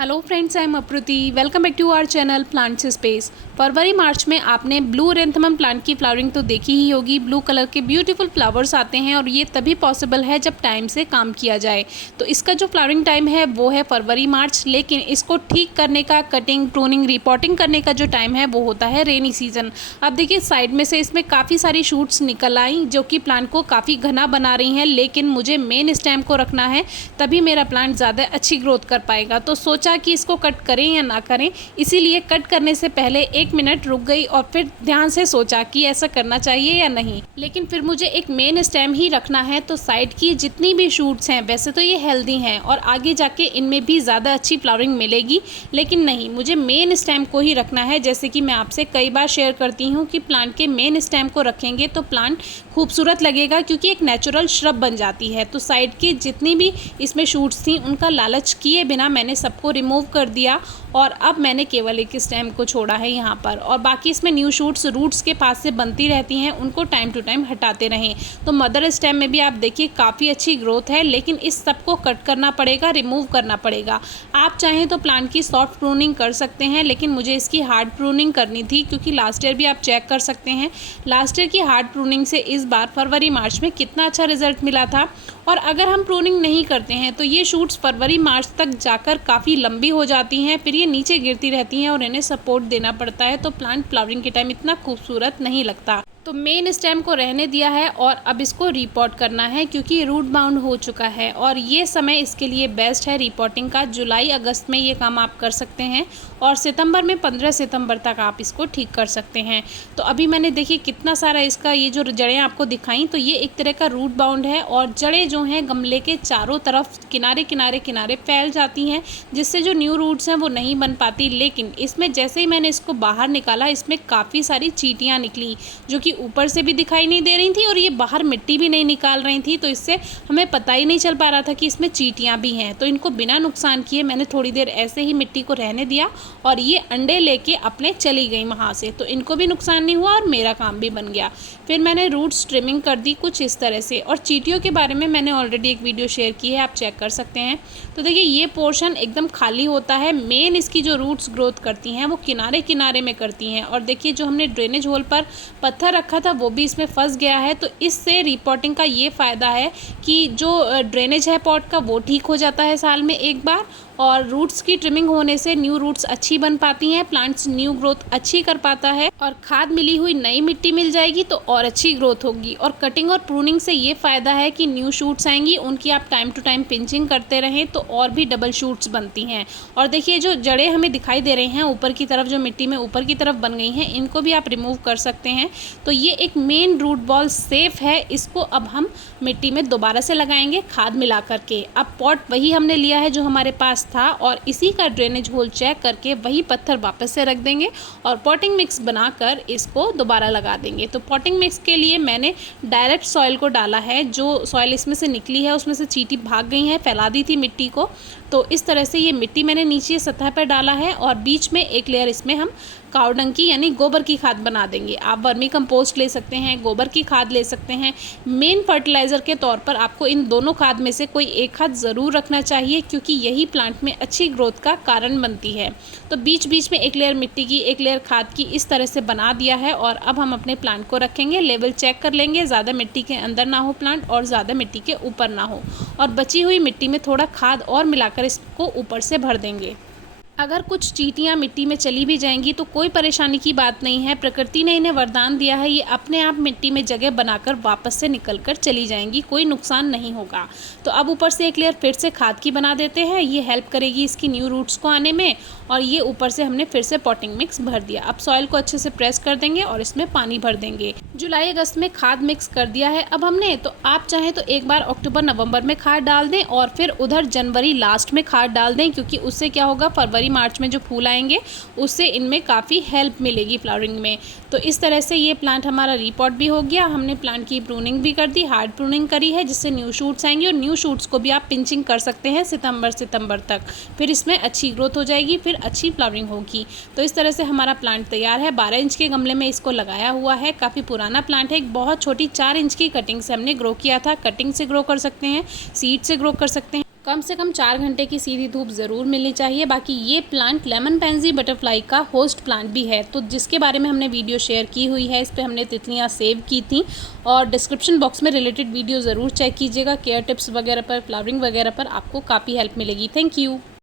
Hello friends, I am Apruti. Welcome back to our channel plants space. फरवरी मार्च में आपने ब्लू एरेंथमम प्लांट की फ्लावरिंग तो देखी ही होगी। ब्लू कलर के ब्यूटीफुल फ्लावर्स आते हैं और ये तभी पॉसिबल है जब टाइम से काम किया जाए। तो इसका जो फ्लावरिंग टाइम है वो है फरवरी मार्च, लेकिन इसको ठीक करने का, कटिंग, प्रूनिंग, रिपोर्टिंग करने का जो टाइम है वो होता है रेनी सीजन। अब देखिए साइड में से इसमें काफ़ी सारी शूट्स निकल आई जो कि प्लांट को काफ़ी घना बना रही हैं, लेकिन मुझे मेन स्टेम को रखना है, तभी मेरा प्लांट ज़्यादा अच्छी ग्रोथ कर पाएगा। तो सोचा कि इसको कट करें या ना करें, इसीलिए कट करने से पहले 1 मिनट रुक गई और फिर ध्यान से सोचा कि ऐसा करना चाहिए या नहीं। लेकिन फिर मुझे एक मेन स्टेम ही रखना है, तो साइड की जितनी भी शूट्स हैं वैसे तो ये हेल्दी हैं और आगे जाके इनमें भी ज़्यादा अच्छी फ्लावरिंग मिलेगी, लेकिन नहीं, मुझे मेन स्टेम को ही रखना है। जैसे कि मैं आपसे कई बार शेयर करती हूँ कि प्लांट के मेन स्टेम को रखेंगे तो प्लांट खूबसूरत लगेगा, क्योंकि एक नेचुरल श्रब बन जाती है। तो साइड की जितनी भी इसमें शूट्स थी उनका लालच किए बिना मैंने सबको रिमूव कर दिया और अब मैंने केवल एक स्टेम को छोड़ा है यहाँ पर, और बाकी इसमें न्यू शूट्स रूट्स के पास से बनती रहती हैं, उनको टाइम टू टाइम हटाते रहें। तो मदर स्टेम में भी आप देखिए काफ़ी अच्छी ग्रोथ है, लेकिन इस सब को कट करना पड़ेगा, रिमूव करना पड़ेगा। आप चाहें तो प्लांट की सॉफ्ट प्रूनिंग कर सकते हैं, लेकिन मुझे इसकी हार्ड प्रूनिंग करनी थी, क्योंकि लास्ट ईयर भी आप चेक कर सकते हैं लास्ट ईयर की हार्ड प्रूनिंग से इस बार फरवरी मार्च में कितना अच्छा रिजल्ट मिला था। और अगर हम प्रूनिंग नहीं करते हैं तो ये शूट्स फरवरी मार्च तक जाकर काफ़ी लंबी हो जाती हैं, फिर ये नीचे गिरती रहती हैं और इन्हें सपोर्ट देना पड़ता है, तो प्लांट फ्लावरिंग के टाइम इतना खूबसूरत नहीं लगता। तो मेन स्टेम को रहने दिया है और अब इसको रिपोर्ट करना है, क्योंकि रूट बाउंड हो चुका है और ये समय इसके लिए बेस्ट है रिपोर्टिंग का। जुलाई अगस्त में ये काम आप कर सकते हैं और सितंबर में 15 सितंबर तक आप इसको ठीक कर सकते हैं। तो अभी मैंने देखिए कितना सारा इसका ये जो जड़ें आपको दिखाई, तो ये एक तरह का रूट बाउंड है और जड़ें जो हैं गमले के चारों तरफ किनारे किनारे किनारे फैल जाती हैं, जिससे जो न्यू रूट्स हैं वो नहीं बन पाती। लेकिन इसमें जैसे ही मैंने इसको बाहर निकाला, इसमें काफ़ी सारी चींटियाँ निकली जो कि ऊपर से भी दिखाई नहीं दे रही थी और ये बाहर मिट्टी भी नहीं निकाल रही थी, तो इससे हमें पता ही नहीं चल पा रहा था कि इसमें चींटियाँ भी हैं। तो इनको बिना नुकसान किए मैंने थोड़ी देर ऐसे ही मिट्टी को रहने दिया और ये अंडे लेके अपने चली गई वहाँ से, तो इनको भी नुकसान नहीं हुआ और मेरा काम भी बन गया। फिर मैंने रूट्स ट्रिमिंग कर दी कुछ इस तरह से, और चींटियों के बारे में मैंने ऑलरेडी एक वीडियो शेयर की है, आप चेक कर सकते हैं। तो देखिए ये पोर्शन एकदम खाली होता है, मेन इसकी जो रूट्स ग्रोथ करती हैं वो किनारे किनारे में करती हैं। और देखिए जो हमने ड्रेनेज होल पर पत्थर रखा था वो भी इसमें फंस गया है। तो इससे रिपोर्टिंग का ये फ़ायदा है कि जो ड्रेनेज है पॉट का वो ठीक हो जाता है साल में एक बार, और रूट्स की ट्रिमिंग होने से न्यू रूट्स अच्छी बन पाती हैं, प्लांट्स न्यू ग्रोथ अच्छी कर पाता है, और खाद मिली हुई नई मिट्टी मिल जाएगी तो और अच्छी ग्रोथ होगी। और कटिंग और प्रूनिंग से ये फ़ायदा है कि न्यू शूट्स आएंगी, उनकी आप टाइम टू टाइम पिंचिंग करते रहें तो और भी डबल शूट्स बनती हैं। और देखिए जो जड़ें हमें दिखाई दे रही हैं ऊपर की तरफ, जो मिट्टी में ऊपर की तरफ बन गई हैं, इनको भी आप रिमूव कर सकते हैं। तो ये एक मेन रूट बॉल सेफ है, इसको अब हम मिट्टी में दोबारा से लगाएंगे खाद मिला करके। अब पॉट वही हमने लिया है जो हमारे पास था और इसी का ड्रेनेज होल चेक करके वही पत्थर वापस से रख देंगे और पॉटिंग मिक्स बनाकर इसको दोबारा लगा देंगे। तो पॉटिंग मिक्स के लिए मैंने डायरेक्ट सॉइल को डाला है, जो सॉइल इसमें से निकली है उसमें से चींटी भाग गई हैं, फैला दी थी मिट्टी को। तो इस तरह से ये मिट्टी मैंने नीचे सतह पर डाला है और बीच में एक लेयर इसमें हम काऊ डंग की यानी गोबर की खाद बना देंगे। आप वर्मी कंपोस्ट ले सकते हैं, गोबर की खाद ले सकते हैं। मेन फर्टिलाइज़र के तौर पर आपको इन दोनों खाद में से कोई एक खाद ज़रूर रखना चाहिए, क्योंकि यही प्लांट में अच्छी ग्रोथ का कारण बनती है। तो बीच बीच में एक लेयर मिट्टी की, एक लेयर खाद की, इस तरह से बना दिया है। और अब हम अपने प्लांट को रखेंगे, लेवल चेक कर लेंगे, ज़्यादा मिट्टी के अंदर ना हो प्लांट और ज़्यादा मिट्टी के ऊपर ना हो, और बची हुई मिट्टी में थोड़ा खाद और मिलाकर इसको ऊपर से भर देंगे। अगर कुछ चींटियाँ मिट्टी में चली भी जाएंगी तो कोई परेशानी की बात नहीं है, प्रकृति ने इन्हें वरदान दिया है, ये अपने आप मिट्टी में जगह बनाकर वापस से निकलकर चली जाएंगी, कोई नुकसान नहीं होगा। तो अब ऊपर से एक लेयर फिर से खाद की बना देते हैं, ये हेल्प करेगी इसकी न्यू रूट्स को आने में। और ये ऊपर से हमने फिर से पॉटिंग मिक्स भर दिया। अब सॉइल को अच्छे से प्रेस कर देंगे और इसमें पानी भर देंगे। जुलाई अगस्त में खाद मिक्स कर दिया है अब हमने, तो आप चाहें तो एक बार अक्टूबर नवंबर में खाद डाल दें और फिर उधर जनवरी लास्ट में खाद डाल दें, क्योंकि उससे क्या होगा, फरवरी मार्च में जो फूल आएंगे उससे इनमें काफ़ी हेल्प मिलेगी फ्लावरिंग में। तो इस तरह से ये प्लांट हमारा रिपोर्ट भी हो गया, हमने प्लांट की प्रूनिंग भी कर दी, हार्ड प्रूनिंग करी है जिससे न्यू शूट्स आएंगे, और न्यू शूट्स को भी आप पिंचिंग कर सकते हैं सितंबर तक, फिर इसमें अच्छी ग्रोथ हो जाएगी, फिर अच्छी फ्लावरिंग होगी। तो इस तरह से हमारा प्लांट तैयार है। 12 इंच के गमले में इसको लगाया हुआ है, काफ़ी पुराना प्लांट है, एक बहुत छोटी 4 इंच की कटिंग से हमने ग्रो किया था। कटिंग से ग्रो कर सकते हैं, सीड से ग्रो कर सकते हैं, कम से कम 4 घंटे की सीधी धूप ज़रूर मिलनी चाहिए। बाकी ये प्लांट लेमन पैंसी बटरफ्लाई का होस्ट प्लांट भी है, तो जिसके बारे में हमने वीडियो शेयर की हुई है। इस पे हमने तितलियाँ सेव की थी और डिस्क्रिप्शन बॉक्स में रिलेटेड वीडियो ज़रूर चेक कीजिएगा। केयर टिप्स वगैरह पर, फ्लावरिंग वगैरह पर आपको काफ़ी हेल्प मिलेगी। Thank you.